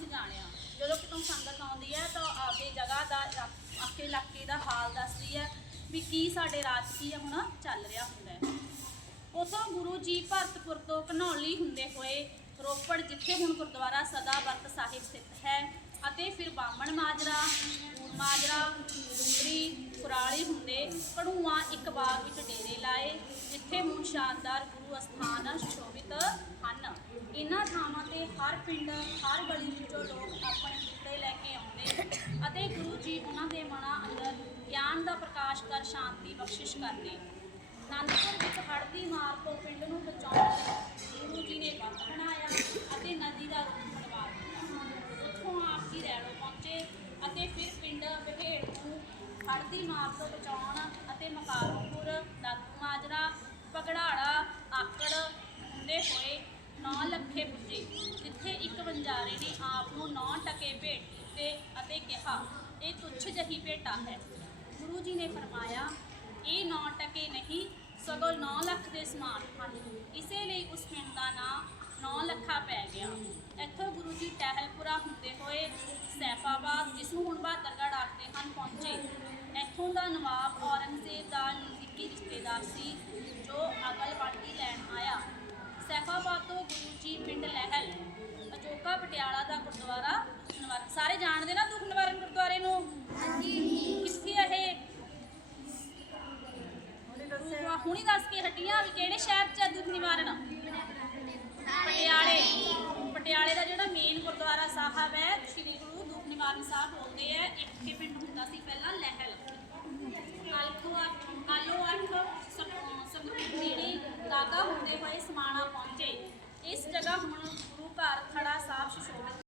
ਤੁਸੀਂ ਜਾਣਿਆ ਜਦੋਂ ਕਿਤੋਂ ਸੰਗਤ ਆਉਂਦੀ ਹੈ, ਤਾਂ ਆਪਦੀ ਜਗ੍ਹਾ ਦਾ, ਆਪਕੇ ਇਲਾਕੇ ਦਾ ਹਾਲ ਦੱਸਦੀ ਹੈ ਵੀ ਕੀ ਸਾਡੇ ਰਾਜ 'ਚ ਕੀ ਹੁਣ ਚੱਲ ਰਿਹਾ ਹੁੰਦਾ ਹੈ। ਉਥੋਂ ਗੁਰੂ ਜੀ ਭਰਤਪੁਰ ਤੋਂ ਘਨੌਲੀ ਹੁੰਦੇ ਹੋਏ ਰੋਪੜ, ਜਿੱਥੇ ਹੁਣ ਗੁਰਦੁਆਰਾ ਸਦਾ ਵਰਤ ਸਾਹਿਬ ਸਥਿਤ ਹੈ, ਅਤੇ ਫਿਰ ਬਾਮਣ ਮਾਜਰਾ ਨੂਰ ਮਾਜਰਾ, ਡੁੰਗਰੀ, ਕੁਰਾਲੀ ਹੁੰਦੇ ਕੜੂਆਂ ਇੱਕ ਬਾਗ ਵਿੱਚ ਡੇਰੇ ਲਾਏ, ਜਿੱਥੇ ਹੁਣ ਸ਼ਾਨਦਾਰ ਗੁਰੂ ਅਸਥਾਨ ਸ਼ੋਭਿਤ ਹਨ। ਇਹਨਾਂ ਥਾਵਾਂ ਤੇ ਹਰ ਪਿੰਡ, ਹਰ ਗਲੀ ਵਿੱਚੋਂ ਲੋਕ ਆਪਣੇ ਬੁੱਤੇ ਲੈ ਕੇ ਆਉਂਦੇ ਅਤੇ ਗੁਰੂ ਜੀ ਉਹਨਾਂ ਦੇ ਮਨਾਂ ਅੰਦਰ ਗਿਆਨ ਦਾ ਪ੍ਰਕਾਸ਼ ਕਰ ਸ਼ਾਂਤੀ ਬਖਸ਼ਿਸ਼ ਕਰਦੇ ਅਨੰਦਪੁਰ ਵਿੱਚ ਹੜ੍ਹ ਦੀ ਮਾਰ ਤੋਂ ਪਿੰਡ ਨੂੰ ਬਚਾਉਣ ਲਈ ਗੁਰੂ ਜੀ ਨੇ ਬੰਦ ਬਣਾਇਆ ਅਤੇ ਨਦੀ ਦਾ ਰੂਪ ਬਣਵਾ ਦਿੱਤਾ। ਉੱਥੋਂ ਆਪ ਜੀ ਰੈਲੋ ਪਹੁੰਚੇ ਅਤੇ ਫਿਰ ਪਿੰਡ ਬਹੇੜ ਨੂੰ ਹੜ੍ਹ ਦੀ ਮਾਰ ਤੋਂ ਬਚਾਉਣ ਅਤੇ ਮਕਾਰੋਪੁਰ ਦਾਦੂ ਮਾਜਰਾ ਪਗੜਾੜਾ ਆਕੜ ਹੁੰਦੇ ਹੋਏ ਨੌ ਲੱਖੇ ਪੁੱਜੇ ਜਿੱਥੇ ਇੱਕ ਵੰਜਾਰੇ ਨੇ, ਆਪ ਨੂੰ ਨੌ ਟਕੇ ਭੇਟ ਕੀਤੇ ਅਤੇ ਕਿਹਾ, ਇਹ ਤੁੱਛ ਜਹੀ ਭੇਟਾ ਹੈ। ਗੁਰੂ ਜੀ ਨੇ ਫਰਮਾਇਆ, ਇਹ 9 ਟਕੇ ਨਹੀਂ, ਸਗੋਂ 9 ਲੱਖ ਦੇ ਸਮਾਨ ਹਨ। ਇਸੇ ਲਈ ਉਸ ਪਿੰਡ ਦਾ ਨਾਂ 9 ਲੱਖਾ ਪੈ ਗਿਆ। ਇੱਥੋਂ ਗੁਰੂ ਜੀ ਟਹਿਲਪੁਰਾ ਹੁੰਦੇ ਹੋਏ ਸੈਫਾਬਾਦ, ਜਿਸ ਨੂੰ ਹੁਣ ਬਹਾਦਰਗੜ੍ਹ ਆਖਦੇ ਹਨ, ਪਹੁੰਚੇ। ਇੱਥੋਂ ਦਾ ਨਵਾਬ ਔਰੰਗਜ਼ੇਬ ਦਾ ਨਜ਼ਦੀਕੀ ਰਿਸ਼ਤੇਦਾਰ ਸੀ। ਪਟਿਆਲਾ ਦਾ ਗੁਰਦੁਆਰਾ ਨਿਵਾਰਨ ਸਾਰੇ ਜਾਣਦੇ ਨਾ ਦੁੱਖ ਨਿਵਾਰਨ ਗੁਰਦੁਆਰੇ ਨੂੰ ਹਾਂਜੀ ਕਿੱਥੇ ਆ ਇਹ ਹੁਣੀ ਦੱਸ ਕੇ ਹਟੀਆਂ ਵੀ ਕਿਹੜੇ ਸ਼ਹਿਰ 'ਚ ਆ ਦੁੱਖ ਨਿਵਾਰਨ ਪਟਿਆਲੇ ਪਟਿਆਲੇ ਦਾ ਜਿਹੜਾ ਮੇਨ ਗੁਰਦੁਆਰਾ ਸਾਹਿਬ ਹੈ ਸ੍ਰੀ ਗੁਰੂ ਦੁੱਖ ਨਿਵਾਰਨ ਸਾਹਿਬ ਬੋਲਦੇ ਆ ਹੀ ਪਿੰਡ ਹੁੰਦਾ ਸੀ ਪਹਿਲਾਂ ਲਹਿਲ ਅੱਠ ਹੁੰਦੇ ਹੋਏ ਸਮਾਣਾ ਪਹੁੰਚੇ ਇਸ ਜਗ੍ਹਾ ਹੁਣ ਭਾਰਤ ਖੜਾ ਸਾਫ਼ ਸਾਹਿਬ